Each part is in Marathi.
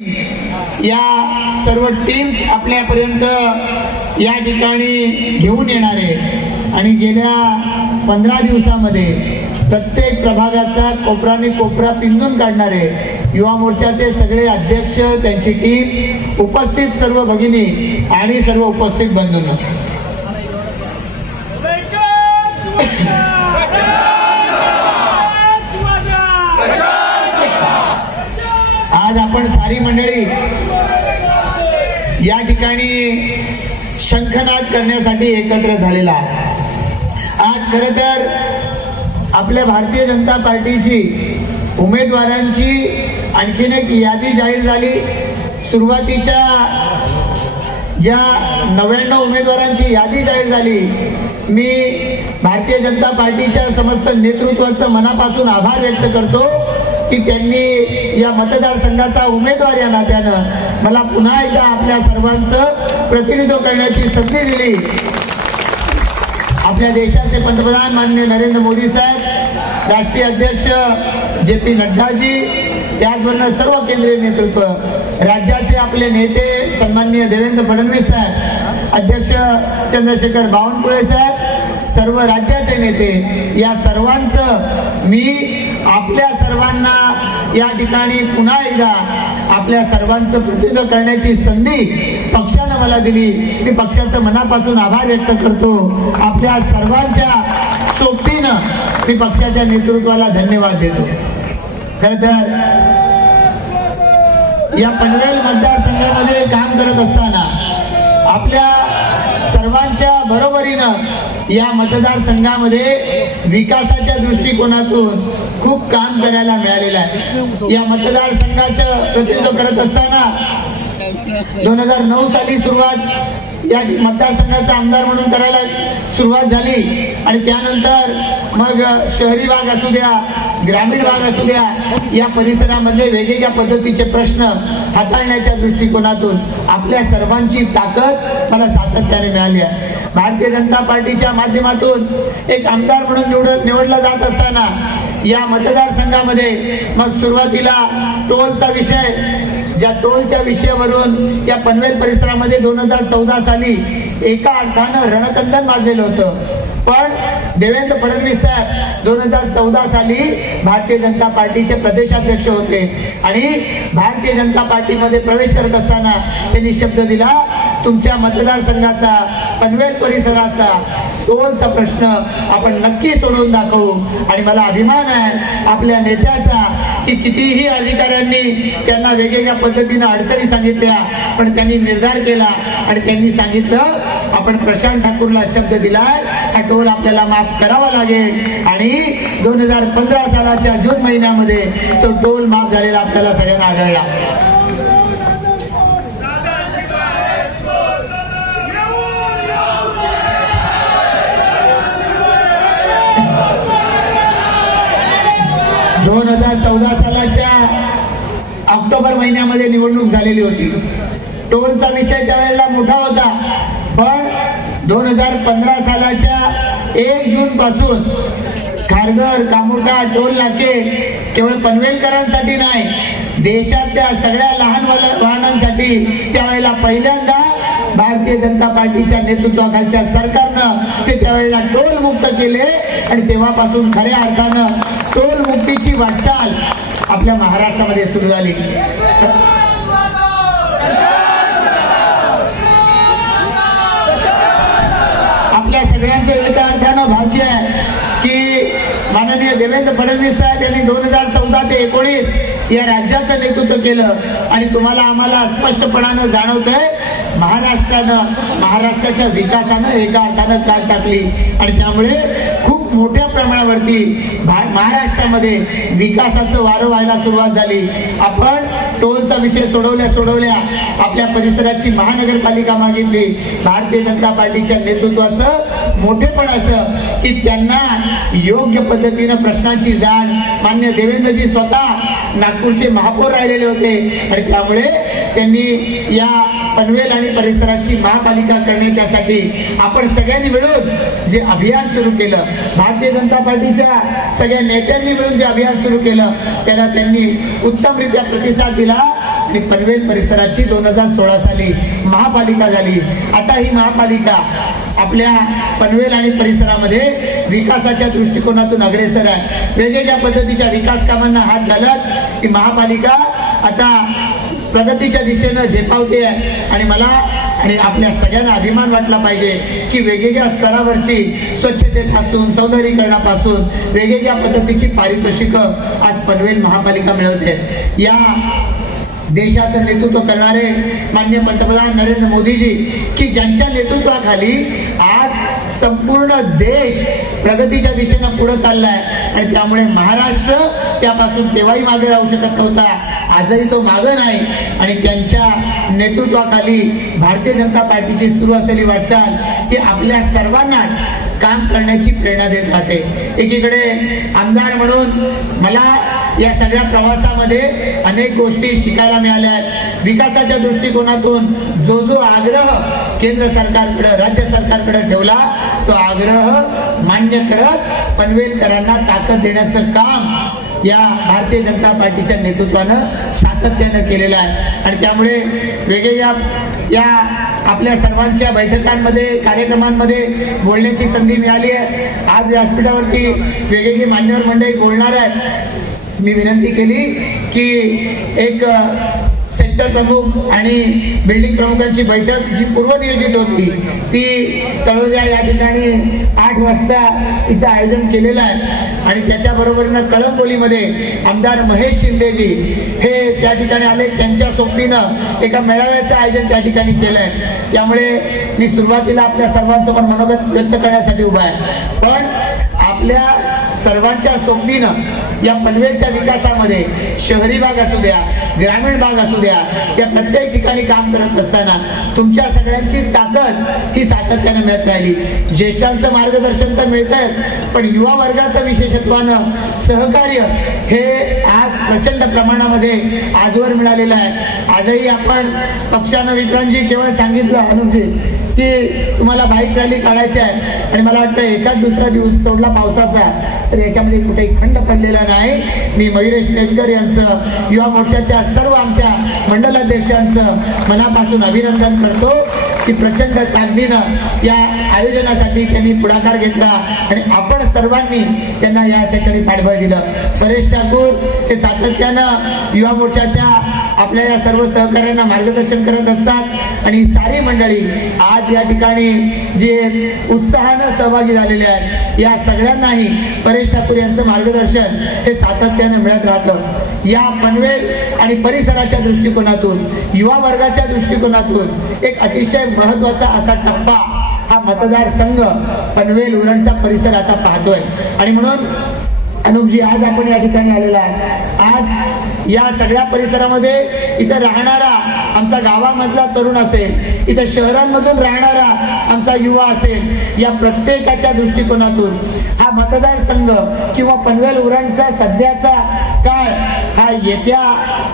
या सर्व टीम्स आपल्यापर्यंत या ठिकाणी घेऊन येणार आहे आणि गेल्या 15 दिवसामध्ये प्रत्येक प्रभागाचा कोपराने कोपरा पिंजून काढणारे युवा मोर्चाचे सगळे अध्यक्ष, त्यांची टीम, उपस्थित सर्व भगिनी आणि सर्व उपस्थित बंधूंनो, आज आपण सारी मंडळी या ठिकाणी शंखनाद करण्यासाठी एकत्र झालेला आहात। आज खरं तर आपल्या भारतीय जनता पार्टीची उमेदवारांची आणखीन एक यादी जाहीर झाली। सुरुवातीच्या ज्या 99 उमेदवारांची यादी जाहीर झाली, मी भारतीय जनता पार्टीच्या समस्त नेतृत्वाचं मनापासून आभार व्यक्त करतो की त्यांनी या मतदारसंघाचा उमेदवार या नात्यानं मला पुन्हा एकदा आपल्या सर्वांचं प्रतिनिधित्व करण्याची संधी दिली। आपल्या देशाचे पंतप्रधान माननीय नरेंद्र मोदी साहेब, राष्ट्रीय अध्यक्ष जे.पी. नड्डाजी, त्याचबरोबर सर्व केंद्रीय नेतृत्व, राज्याचे आपले नेते सन्माननीय देवेंद्र फडणवीस साहेब, अध्यक्ष चंद्रशेखर बावनकुळे साहेब, सर्व राज्याचे नेते, या सर्वांचं मी आपल्या सर्वांना या ठिकाणी पुन्हा एकदा आपल्या सर्वांचं प्रतिनिधित्व करण्याची संधी पक्षानं मला दिली। मी पक्षाचं मनापासून आभार व्यक्त करतो। आपल्या सर्वांच्या सोबतीनं मी पक्षाच्या नेतृत्वाला धन्यवाद देतो। खरं तर या पनवेल मतदारसंघामध्ये काम करत असताना आपल्या सर्वांच्या बरोबरीनं या मतदारसंघामध्ये विकासाच्या दृष्टिकोनातून खूप काम करायला मिळालेलं आहे। या मतदारसंघाचं प्रतिनिधित्व करत असताना 2009 साली सुरुवात या मतदारसंघाचा आमदार म्हणून करायला सुरुवात झाली आणि त्यानंतर मग शहरी भाग असू द्या, ग्रामीण भाग असू द्या, या परिसरामध्ये वेगवेगळ्या पद्धतीचे प्रश्न हाताळण्याच्या दृष्टिकोनातून आपल्या सर्वांची ताकद मला सातत्याने मिळाली आहे। भारतीय जनता पार्टीच्या माध्यमातून एक आमदार म्हणून निवडला जात असताना या मतदारसंघामध्ये मग सुरुवातीला टोलचा विषय, ज्या टोलच्या विषयावरून या पनवेल परिसरामध्ये 2014 साली एका अर्थानं रणकंदन माजलेलं होतं, पण देवेंद्र फडणवीस साहेब 2014 साली भारतीय जनता पार्टीचे प्रदेशाध्यक्ष होते आणि भारतीय जनता पार्टीमध्ये प्रवेश करत असताना त्यांनी शब्द दिला, तुमच्या मतदारसंघाचा, पनवेल परिसराचा टोलचा प्रश्न आपण नक्की सोडवून दाखवू। आणि मला अभिमान आहे आपल्या नेत्याचा की कितीही अधिकाऱ्यांनी त्यांना वेगवेगळ्या पद्धतीने अडचणी सांगितल्या, पण त्यांनी निर्धार केला आणि त्यांनी सांगितलं, आपण प्रशांत ठाकूरला शब्द दिलाय, हा टोल आपल्याला माफ करावा लागेल आणि 2015 सालाच्या जून महिन्यामध्ये तो टोल माफ झालेला आपल्याला सगळ्यांना आढळला। दोन 2014 सालाच्या ऑक्टोबर महिन्यामध्ये निवडणूक झालेली होती। टोलचा विषय त्यावेळेला मोठा होता, पण 2015 सालाच्या 1 जून पासून खारघर, कामोठा, टोल नाके केवळ पनवेलकरांसाठी नाही, देशातल्या सगळ्या लहान वाहनांसाठी त्यावेळेला पहिल्यांदा भारतीय जनता पार्टीच्या नेतृत्वाखालच्या सरकारनं ते त्यावेळेला टोल मुक्त केले आणि तेव्हापासून खऱ्या अर्थानं टोल मुक्तीची वाटचाल आपल्या महाराष्ट्रामध्ये सुरू झाली। आपल्या सगळ्यांचं एका अर्थानं भाग्य आहे की माननीय देवेंद्र फडणवीस साहेब यांनी 2014 ते 2019 या राज्याचं नेतृत्व केलं आणि तुम्हाला आम्हाला स्पष्टपणानं जाणवतंय महाराष्ट्राच्या विकासानं एका अर्थानं काट टाकली आणि त्यामुळे खूप मोठ्या प्रमाणावरती महाराष्ट्रामध्ये विकासाचं वारं व्हायला सुरुवात झाली। आपण टोलचा विषय सोडवल्या आपल्या परिसराची महानगरपालिका मागितली। भारतीय जनता पार्टीच्या नेतृत्वाचं मोठेपण असं की त्यांना योग्य पद्धतीनं प्रश्नांची जाण मान्य देवेंद्रजी स्वतः नागपूरचे महापौर राहिलेले होते आणि त्यामुळे त्यांनी या पनवेल आणि परिसराची महापालिका करण्यासाठी आपण सगळ्यांनी मिळून जे अभियान सुरू केलं, भारतीय जनता पार्टीच्या सगळ्या नेत्यांनी मिळून जे अभियान सुरू केलं त्याला त्यांनी उत्तमरित्या प्रतिसाद दिला आणि पनवेल परिसराची 2016 साली महापालिका झाली. आता ही महापालिका आपल्या पनवेल आणि परिसरामध्ये विकासाच्या दृष्टिकोनातून अग्रेसर आहे. वेगवेगळ्या पद्धतीच्या विकास कामांना हात घालत ही महापालिका आता प्रगतीच्या दिशेनं झेपावते आहे. आणि मला आणि आपल्या सगळ्यांना अभिमान वाटला पाहिजे की वेगवेगळ्या स्तरावरची स्वच्छतेपासून सौंदर्यीकरणापासून वेगवेगळ्या पद्धतीची पारितोषिकं आज पनवेल महापालिका मिळवते. या देशाचं नेतृत्व करणारे माननीय पंतप्रधान नरेंद्र मोदीजी की ज्यांच्या नेतृत्वाखाली आज संपूर्ण देश प्रगतीच्या दिशेनं पुढे चाललाय आणि त्यामुळे महाराष्ट्र त्यापासून तेव्हाही मागे राहू शकत नव्हता, आजही तो मागे नाही. आणि त्यांच्या नेतृत्वाखाली भारतीय जनता पार्टीची सुरू असलेली वाटचाल ही आपल्या सर्वांनाच काम करण्याची प्रेरणा देत राहते. एकीकडे आमदार म्हणून मला या सगळ्या प्रवासामध्ये अनेक गोष्टी शिकायला मिळाल्या आहेत. विकासाच्या दृष्टिकोनातून जो जो आग्रह केंद्र सरकारकडे राज्य सरकारकडे ठेवला तो आग्रह मान्य करत पनवेलकरांना ताकद देण्याचं काम या भारतीय जनता पार्टीच्या नेतृत्वानं सातत्यानं केलेलं आहे. आणि त्यामुळे वेगवेगळ्या या आपल्या सर्वांच्या बैठकांमध्ये कार्यक्रमांमध्ये बोलण्याची संधी मिळाली आहे. आज व्यासपीठावरती वेगवेगळी मान्यवर मंडळी बोलणार आहेत. मी विनंती केली की एक सेक्टर प्रमुख आणि बिल्डिंग प्रमुखांची बैठक जी पूर्वनियोजित होती ती तळोजा या ठिकाणी 8 वाजता तिचं आयोजन केलेलं आहे. आणि त्याच्याबरोबरनं कळंबोलीमध्ये आमदार महेश शिंदेजी हे त्या ठिकाणी आले. त्यांच्या सोबतीनं एका मेळाव्याचं आयोजन त्या ठिकाणी केलंय. त्यामुळे मी सुरुवातीला आपल्या सर्वांसमोर मनोगत व्यक्त करण्यासाठी उभा आहे. पण आपल्या सर्वांच्या सोबतीनं या पनवेलच्या विकासामध्ये शहरी भाग असू द्या ग्रामीण भाग असू द्या या प्रत्येक ठिकाणी काम करत असताना तुमच्या सगळ्यांची ताकद ही सातत्याने मिळत राहिली. ज्येष्ठांचं मार्गदर्शन तर मिळतंच पण युवा वर्गाचं विशेषत्वानं सहकार्य हे आज प्रचंड प्रमाणामध्ये आजवर मिळालेलं आहे. आजही आपण पक्षानं विक्रांतजी केवळ सांगितलं अनुपजी की तुम्हाला बाईक रॅली काढायची आहे आणि मला वाटतं एकाच दुसरा दिवस सोडला पावसाचा तर याच्यामध्ये कुठेही खंड पडलेला नाही. मी मयुरेश नेटकर यांचं युवा मोर्चाच्या सर्व आमच्या मंडलाध्यक्षांचं मनापासून अभिनंदन करतो की प्रचंड ताकदीनं या आयोजनासाठी त्यांनी पुढाकार घेतला आणि आपण सर्वांनी त्यांना या ठिकाणी पाठबळ दिलं. परेश ठाकूर हे सातत्यानं युवा मोर्चाच्या आपल्या या सर्व सहकार्यांना मार्गदर्शन करत असतात आणि सारी मंडळी आज या ठिकाणी जे उत्साहानं सहभागी झालेले आहेत या सगळ्यांनाही परेश ठाकूर यांचं मार्गदर्शन हे सातत्यानं मिळत राहतं. या पनवेल आणि परिसराच्या दृष्टिकोनातून युवा वर्गाच्या दृष्टिकोनातून एक अतिशय महत्वाचा असा टप्पा हा मतदारसंघ पनवेल उरणचा परिसर आता पाहतोय. आणि म्हणून अनुपजी आज आपण या ठिकाणी आलेला आहे. आज या सगळ्या परिसरामध्ये इथं राहणारा आमचा गावामधला तरुण असेल इथं शहरांमधून राहणारा आमचा युवा असेल या प्रत्येकाच्या दृष्टिकोनातून हा मतदारसंघ किंवा पनवेल उरणचा सध्याचा काळ हा येत्या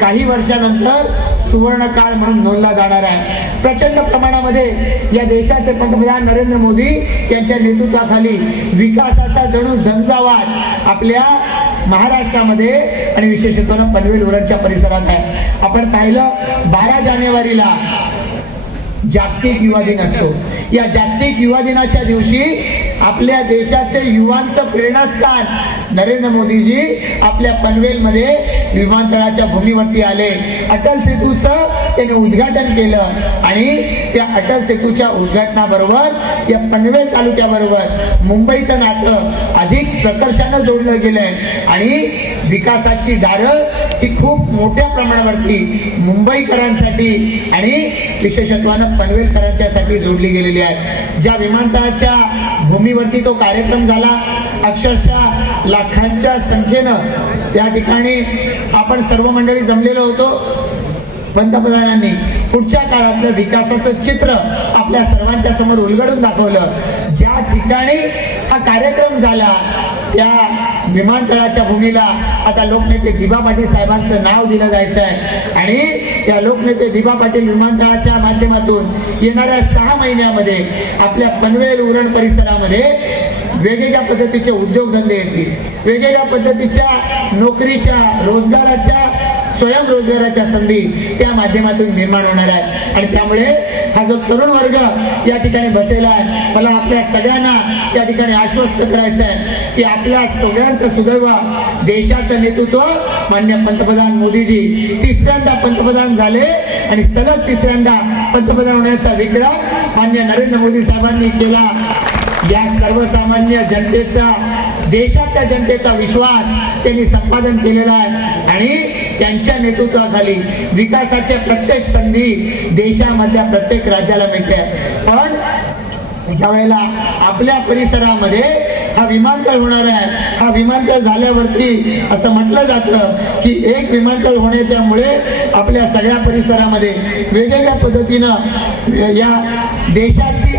काही वर्षानंतर सुवर्ण काळ म्हणून नोंदला जाणार आहे. प्रचंड प्रमाणामध्ये या देशाचे पंतप्रधान नरेंद्र मोदी यांच्या नेतृत्वाखाली विकासाचा जणू झंझावात आपल्या महाराष्ट्रामध्ये आणि विशेषत्वानं पनवेल उरणच्या परिसरात आहे. आपण पाहिलं 12 जानेवारीला जागतिक युवा दिन असतो. या जागतिक युवा दिनाच्या दिवशी आपल्या देशाचे युवांचं प्रेरणास्थान नरेंद्र मोदीजी आपल्या पनवेलमध्ये विमानतळाच्या भूमीवरती आले. अटल सेतूचं त्यांनी उद्घाटन केलं आणि त्या अटल सेतूच्या उद्घाटनाबरोबर या पनवेल तालुक्याबरोबर मुंबईचं नातं अधिक प्रकर्षानं जोडलं गेलंय आणि विकासाची दारं ही खूप मोठ्या प्रमाणावरती मुंबईकरांसाठी आणि विशेषत्वानं पनवेलकरांच्यासाठी जोडली गेलेली आहे. ज्या विमानतळाच्या भूमीवरती तो कार्यक्रम झाला अक्षरशः लाखांच्या संख्येनं त्या ठिकाणी आपण सर्व मंडळी जमलेलो होतो. पंतप्रधानांनी पुढच्या काळातलं विकासाचं चित्र आपल्या सर्वांच्या समोर उलगडून दाखवलं. ज्या ठिकाणी हा कार्यक्रम झाला त्या विमानतळाच्या भूमीला आता लोकनेते दिबा पाटील साहेबांचं नाव दिलं जायचं आहे आणि या लोकनेते दिबा पाटील विमानतळाच्या माध्यमातून येणाऱ्या 6 महिन्यामध्ये आपल्या पनवेल उरण परिसरामध्ये वेगवेगळ्या पद्धतीचे उद्योगधंदे येतील. वेगवेगळ्या पद्धतीच्या नोकरीच्या रोजगाराच्या स्वयंरोजगाराच्या संधी त्या माध्यमातून निर्माण होणार आहे. आणि त्यामुळे हा जो तरुण वर्ग या ठिकाणी बसलेला आहे, मला आपल्या सगळ्यांना या ठिकाणी आश्वस्त करायचं आहे की आपल्या सगळ्यांचं सुदैव देशाचं नेतृत्व माननीय पंतप्रधान मोदीजी तिसऱ्यांदा पंतप्रधान झाले आणि सलग तिसऱ्यांदा पंतप्रधान होण्याचा विक्रम माननीय नरेंद्र मोदी साहेबांनी केला. या सर्वसामान्य जनतेचा, देशाच्या जनतेचा विश्वास त्यांनी संपादन केलेला आहे आणि त्यांच्या नेतृत्वाखाली विकासाच्या प्रत्येक संधी देशामधल्या प्रत्येक राज्याला मिळते. पण ज्या वेळेला आपल्या परिसरामध्ये हा विमानतळ होणार आहे, हा विमानतळ झाल्यावरती असं म्हटलं जातं की एक विमानतळ होण्याच्यामुळे आपल्या सगळ्या परिसरामध्ये वेगवेगळ्या पद्धतीनं या देशाची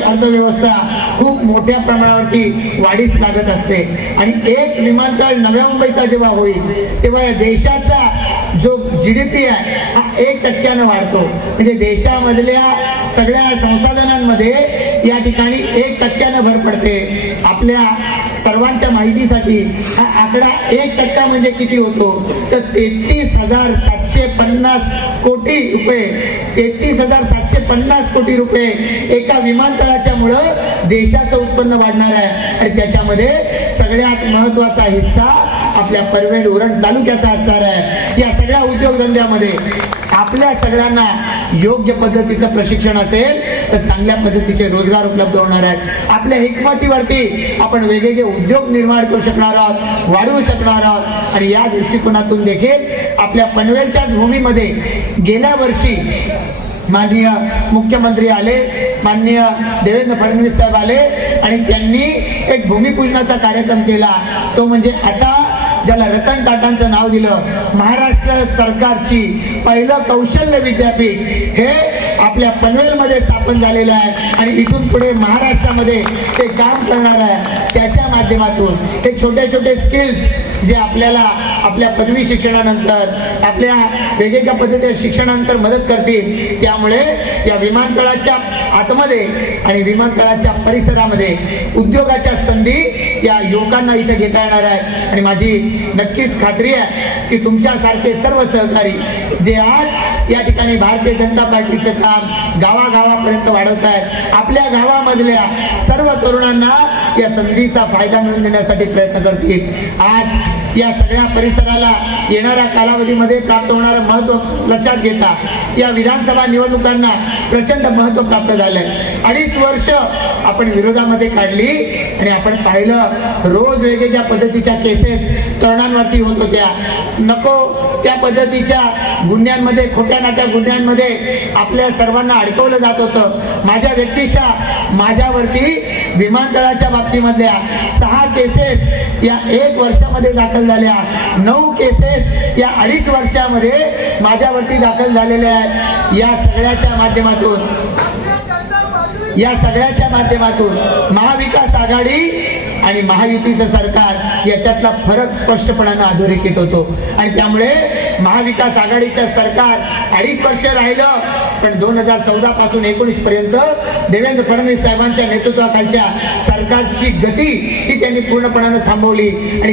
अर्थव्यवस्था खूप मोठ्या प्रमाणावरती वाढीस लागत असते. आणि एक विमानतळ नव्या मुंबईचा जेव्हा होईल तेव्हा या देशाचा जो GDP आहे हा 1% वाढतो. म्हणजे देशामधल्या सगळ्या संसाधनांमध्ये या ठिकाणी 1% भर पडते. आपल्या सर्वांच्या माहितीसाठी हा आकडा 1% म्हणजे किती होतो तर 33,750 कोटी रुपये. 33,750 कोटी रुपये एका विमानतळाच्या मुळे देशाचं उत्पन्न वाढणार आहे. आणि त्याच्यामध्ये सगळ्यात महत्वाचा हिस्सा आपल्या पनवेल उरण तालुक्याचा असणार आहे. या सगळ्या उद्योगधंद्यामध्ये आपल्या सगळ्यांना योग्य पद्धतीचं प्रशिक्षण असेल तर चांगल्या पद्धतीचे रोजगार उपलब्ध होणार आहेत. आपल्या हिकमतीवरती आपण वेगवेगळे उद्योग निर्माण करू शकणार आहोत, वाढवू शकणार आहोत. आणि या दृष्टिकोनातून देखील आपल्या पनवेलच्याच भूमीमध्ये गेल्या वर्षी माननीय मुख्यमंत्री आले, माननीय देवेंद्र फडणवीस साहेब आले आणि त्यांनी एक भूमिपूजनाचा कार्यक्रम केला. तो म्हणजे आता ज्याला रतन टाटांचं नाव दिलं, महाराष्ट्र सरकारची पहिलं कौशल्य विद्यापीठ हे आपल्या पनवेलमध्ये स्थापन झालेलं आहे. आणि इथून पुढे महाराष्ट्रामध्ये ते काम करणार आहे. त्याच्या माध्यमातून हे छोटे छोटे स्किल्स जे आपल्याला आपल्या पदवी शिक्षणानंतर, आपल्या वेगवेगळ्या पद्धतीच्या शिक्षणानंतर मदत करतील. त्यामुळे या विमानतळाच्या आतमध्ये आणि विमानतळाच्या परिसरामध्ये उद्योगाच्या संधी या युवकांना इथे घेता येणार आहे. आणि माझी नक्कीच खात्री आहे की तुमच्यासारखे सर्व सहकारी जे आज या ठिकाणी भारतीय जनता पार्टीचं काम गावागावापर्यंत वाढवत आहेत, आपल्या गावामधल्या सर्व तरुणांना या संधीचा फायदा मिळवून देण्यासाठी प्रयत्न करतील. आज या सगळ्या परिसराला येणाऱ्या कालावधीमध्ये प्राप्त होणारं महत्व लक्षात घेता या विधानसभा निवडणुकांना प्रचंड महत्व प्राप्त झालंय. 2.5 वर्ष आपण विरोधामध्ये काढली आणि आपण पाहिलं रोज वेगवेगळ्या पद्धतीच्या केसेस तरुणांवरती होत होत्या. नको त्या पद्धतीच्या गुन्ह्यांमध्ये, खोट्या नाट्या गुन्ह्यांमध्ये आपल्या सर्वांना अडकवलं जात होतं. माझ्या व्यक्तिशः माझ्यावरती विमानतळाच्या बाबतीमधल्या 6 केसेस या 1 वर्षामध्ये दाखल झाल्या. 9 केसेस या 2.5 वर्षामध्ये माझ्यावरती दाखल झालेल्या आहेत. या सगळ्याच्या माध्यमातून महाविकास आघाडी आणि महायुतीचं सरकार याच्यातला फरक स्पष्टपणाने अधोरेखित होतो. आणि त्यामुळे महाविकास आघाडीचं सरकार 2.5 वर्ष राहिलं, पण 2014 पासून 19 पर्यंत देवेंद्र फडणवीस साहेबांच्या नेतृत्वाखालच्या सरकारची गती ही त्यांनी पूर्णपणाने थांबवली आणि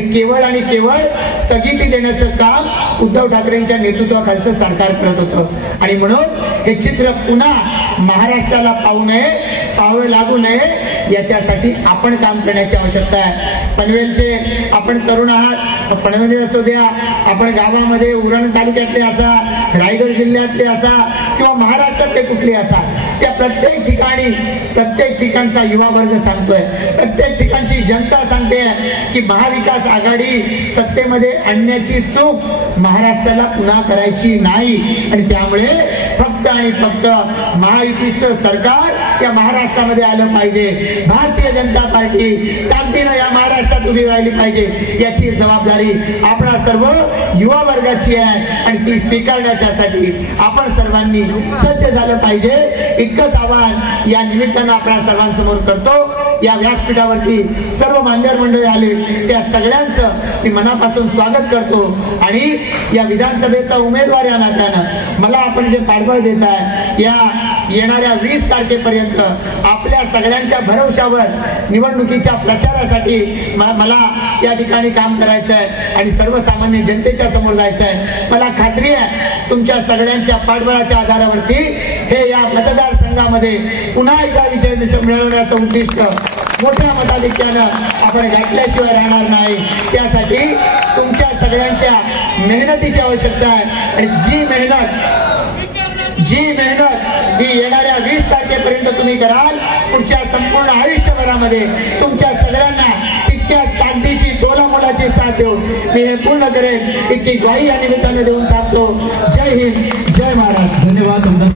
केवळ स्थगिती देण्याचं काम उद्धव ठाकरेंच्या नेतृत्वाखालचं सरकार करत होतं. आणि म्हणून हे चित्र पुन्हा महाराष्ट्राला पाहावे लागू नये याच्यासाठी आपण काम करण्याची आवश्यकता आहे. पनवेलचे आपण तरुण आहात, पनवेल असू द्या, आपण गावामध्ये उरण तालुक्यातले असा, रायगड जिल्ह्यातले असा किंवा महाराष्ट्रातले कुठले असा, त्या प्रत्येक ठिकाणचा युवा वर्ग सांगतोय, प्रत्येक ठिकाणची जनता सांगते की महाविकास आघाडी सत्तेमध्ये आणण्याची चूक महाराष्ट्राला पुन्हा करायची नाही. आणि त्यामुळे फक्त आणि फक्त महायुतीचं सरकार या महाराष्ट्रामध्ये आलं पाहिजे. भारतीय जनता पार्टी ताकदीनं या महाराष्ट्रात उभी राहिली पाहिजे. याची जबाबदारी आपणा सर्व युवा वर्गाची आहे आणि ती स्वीकारण्यासाठी आपण सर्वांनी सज्ज झालं पाहिजे. इतकंच आवाहन या निमित्तानं आपल्या सर्वांसमोर करतो. या व्यासपीठावरती सर्व मान्यवर मंडळी आले त्या सगळ्यांचं मी मनापासून स्वागत करतो. आणि या विधानसभेचा उमेदवार या नात्यानं मला आपण जे पाठबळ देत आहे, या येणाऱ्या 20 तारखेपर्यंत आपल्या सगळ्यांच्या भरवशावर निवडणुकीच्या प्रचारासाठी मला या ठिकाणी काम करायचं आहे आणि सर्वसामान्य जनतेच्या समोर जायचं आहे. मला खात्री आहे तुमच्या सगळ्यांच्या पाठबळाच्या आधारावरती हे या मतदारसंघामध्ये पुन्हा एकदा विजय मिळवण्याचं उद्दिष्ट मोठ्या मताधिक्यानं आपण गाठल्याशिवाय राहणार नाही. त्यासाठी तुमच्या सगळ्यांच्या मेहनतीची आवश्यकता आहे आणि जी मेहनत ही येणाऱ्या 20 तारखेपर्यंत तुम्ही कराल, पुढच्या संपूर्ण आयुष्यभरामध्ये तुमच्या सगळ्यांना तितक्या ताकदीची तोलामोलाची साथ देऊन मी हे पूर्ण करेन इतकी ग्वाही या निमित्ताने देऊन टाकतो. जय हिंद, जय महाराष्ट्र. धन्यवाद.